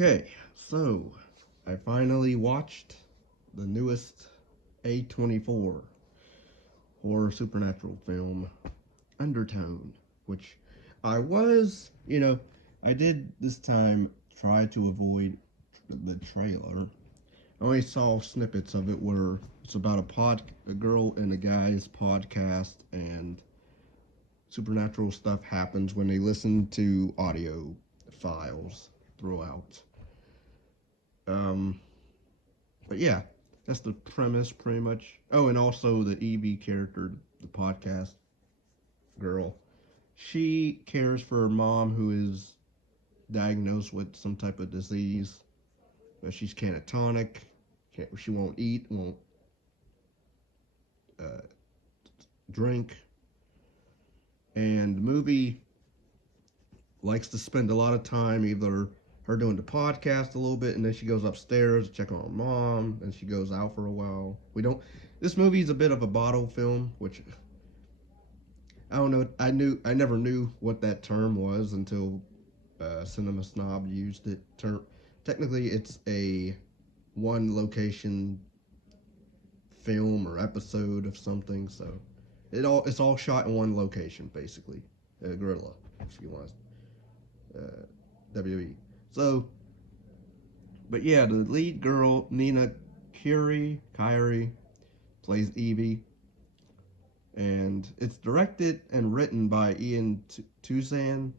Okay, so I finally watched the newest A24 horror supernatural film, Undertone, which I did this time try to avoid the trailer. I only saw snippets of it where it's about a girl and a guy's podcast, and supernatural stuff happens when they listen to audio files throughout. Um, but yeah, that's the premise pretty much. Oh, and also the Evie character, the podcast girl, she cares for her mom who is diagnosed with some type of disease, but she's catatonic. She won't eat, won't uh, drink, and the movie likes to spend a lot of time either her doing the podcast a little bit, and then she goes upstairs to check on her mom, and she goes out for a while. We don't. This movie's a bit of a bottle film, which I don't know. I never knew what that term was until Cinema Snob used it. Technically, it's a one location film or episode of something. So it's all shot in one location, basically. Gorilla, if you want. WWE. So, but yeah, the lead girl Nina Kiri plays Evie, and it's directed and written by Ian Tuason,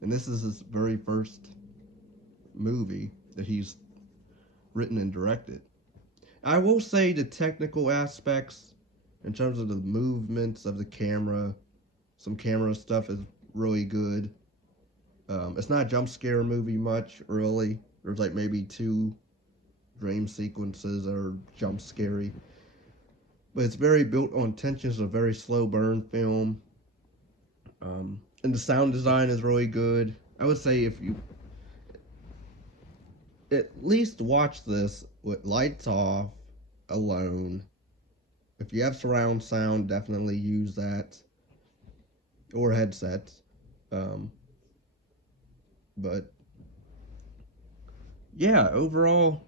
and this is his very first movie that he's written and directed. I will say the technical aspects, in terms of the movements of the camera, some camera stuff is really good. It's not a jump scare movie much, really. There's like maybe two dream sequences that are jump scary. But it's very built on tension. It's a very slow burn film. And the sound design is really good. I would say if you at least watch this with lights off, alone. If you have surround sound, definitely use that. Or headsets. But yeah, overall,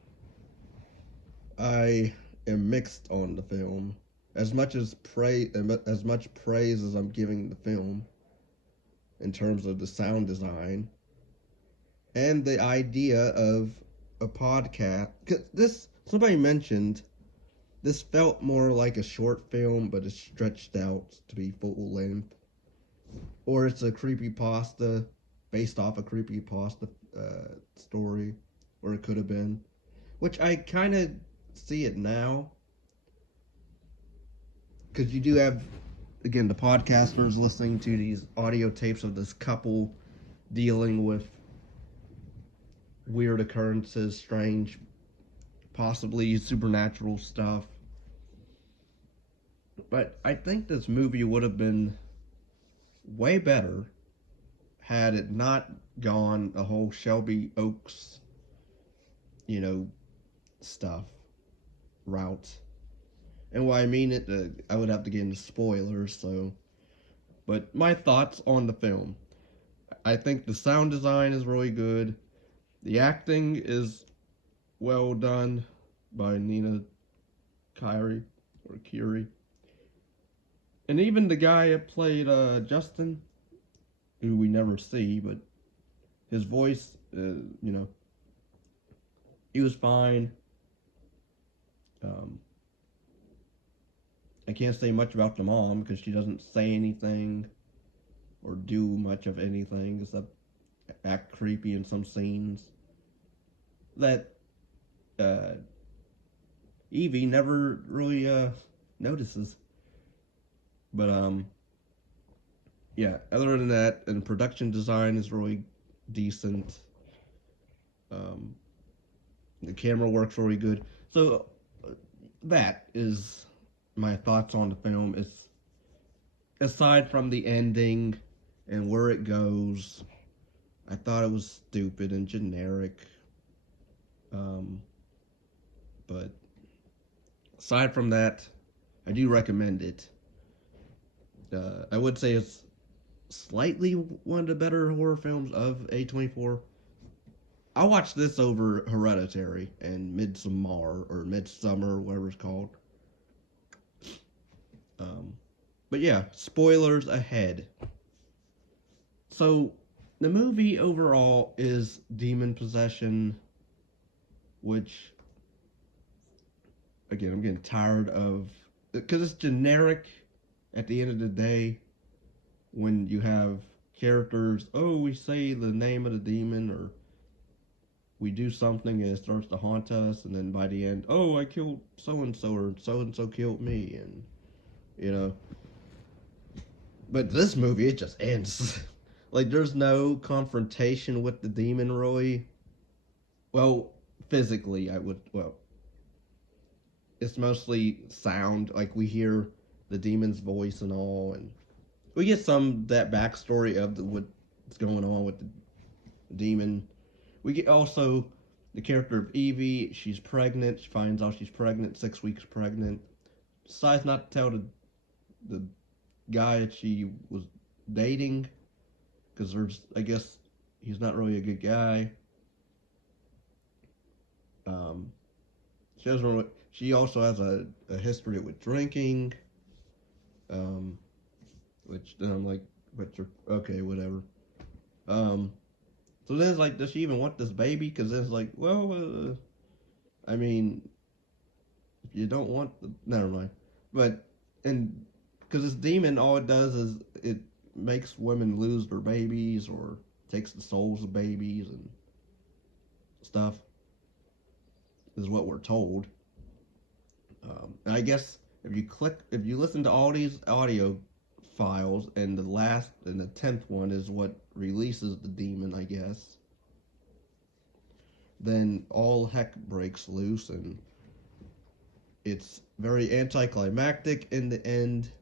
I am mixed on the film. As much praise as I'm giving the film in terms of the sound design and the idea of a podcast. Cause this somebody mentioned this felt more like a short film, but it's stretched out to be full length, or it's a creepy pasta based off a creepy pasta story, or it could have been, which I kind of see it now, because you do have, again, the podcasters listening to these audio tapes of this couple dealing with weird occurrences, strange, possibly supernatural stuff. But I think this movie would have been way better had it not gone a whole Shelby Oaks, you know, stuff route. And why I mean it, I would have to get into spoilers, so. But my thoughts on the film. I think the sound design is really good. The acting is well done by Nina Kiri. And even the guy that played Justin, who we never see, but his voice, he was fine. I can't say much about the mom because she doesn't say anything or do much of anything except act creepy in some scenes that Evie never really notices. But yeah, other than that, and production design is really decent. The camera works really good. So that is my thoughts on the film. It's aside from the ending and where it goes, I thought it was stupid and generic. But aside from that, I do recommend it. I would say it's slightly one of the better horror films of A24. I watched this over Hereditary and Midsummer, whatever it's called. Um, but yeah, spoilers ahead. So the movie overall is demon possession, which again I'm getting tired of because it's generic. At the end of the day, when you have characters, oh, we say the name of the demon or we do something and it starts to haunt us, and then by the end, oh, I killed so and so killed me, and you know. But this movie, it just ends. Like, there's no confrontation with the demon, really. Well, physically, it's mostly sound. Like, we hear the demon's voice and all, and we get some that backstory of what's going on with the demon. We get also the character of Evie. She's pregnant. She finds out she's pregnant, 6 weeks pregnant. Decides not to tell the guy that she was dating because I guess he's not really a good guy. Um, she doesn't really, she also has a history with drinking, um, which then I'm like, but you're okay, whatever. Um, so then it's like, does she even want this baby? Because then it's like, well, I mean, if you don't want never mind. But and because this demon, all it does is it makes women lose their babies or takes the souls of babies and stuff. Is what we're told. And I guess if you listen to all these audio files, and the 10th one is what releases the demon, I guess, then all heck breaks loose, and it's very anticlimactic in the end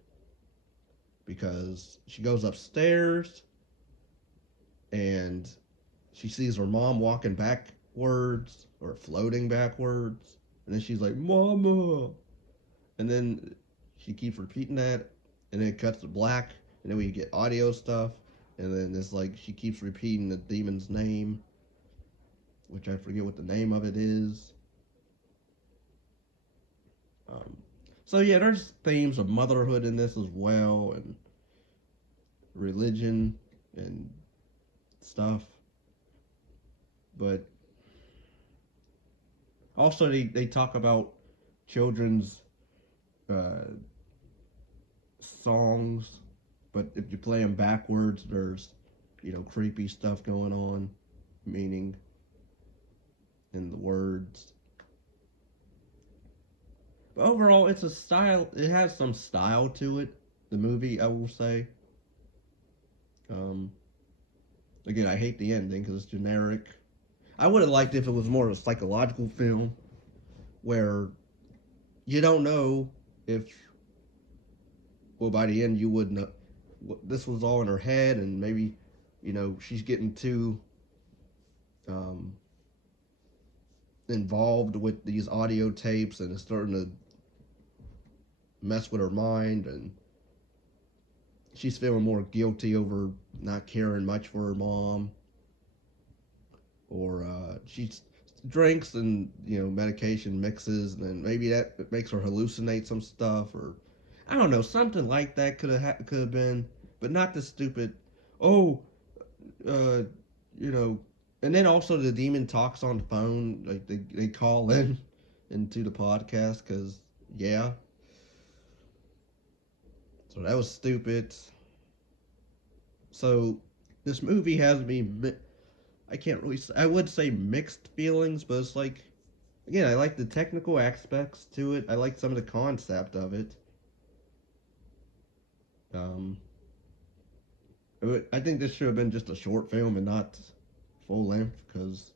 because she goes upstairs and she sees her mom walking backwards or floating backwards, and then she's like, "Mama," and then she keeps repeating that, and then it cuts to black, and then we get audio stuff, and then it's like she keeps repeating the demon's name, which I forget what the name of it is. Um, so yeah, there's themes of motherhood in this as well, and religion and stuff. But also they talk about children's uh, songs, but if you play them backwards, there's creepy stuff going on, meaning in the words. But overall, it's a style. It has some style to it. The movie, I will say. Um, Again, I hate the ending because it's generic. I would have liked if it was more of a psychological film where you don't know if, well, by the end you would know this was all in her head, and maybe, she's getting too um, involved with these audio tapes, and it's starting to mess with her mind, and she's feeling more guilty over not caring much for her mom, or she drinks and medication mixes, and then maybe that makes her hallucinate some stuff, or I don't know, something like that could have been, but not the stupid. Oh, uh, you know, and then also the demon talks on the phone, like they call in into the podcast because yeah, so that was stupid. So this movie has me. I can't really. I would say mixed feelings, but it's like, again, I like the technical aspects to it. I like some of the concept of it. Um, I think this should have been just a short film and not full length because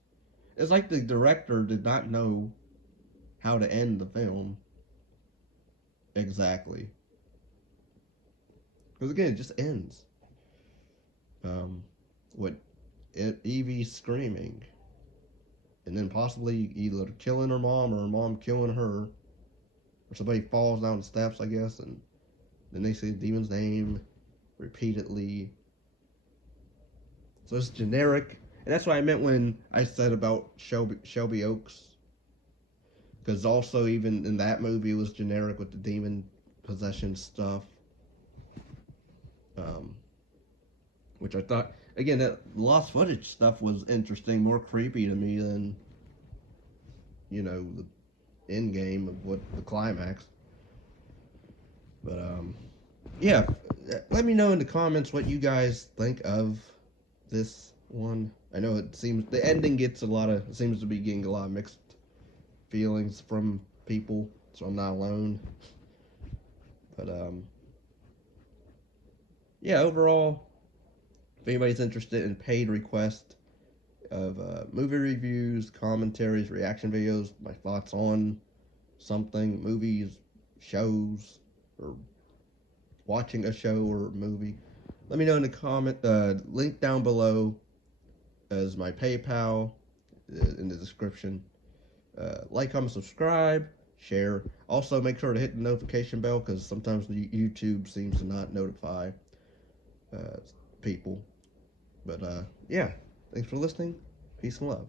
it's like the director did not know how to end the film exactly. Because again, it just ends. Um, with Evie screaming, and then possibly either killing her mom or her mom killing her, or somebody falls down the steps, I guess, and then they say the demon's name repeatedly. So it's generic, And that's what I meant when I said about Shelby Oaks. Because also, even in that movie, it was generic with the demon possession stuff. Um, which I thought, again, that lost footage stuff was interesting, more creepy to me than, the end game of what the climax. But, yeah, let me know in the comments what you guys think of this one. I know it seems the ending seems to be getting a lot of mixed feelings from people, so I'm not alone. But yeah, overall, if anybody's interested in paid request of movie reviews, commentaries, reaction videos, my thoughts on something, movies, shows, or watching a show or movie, let me know in the comment. Link down below as my PayPal in the description. Like, comment, subscribe, share. Also, make sure to hit the notification bell because sometimes YouTube seems to not notify people. But yeah, thanks for listening. Peace and love.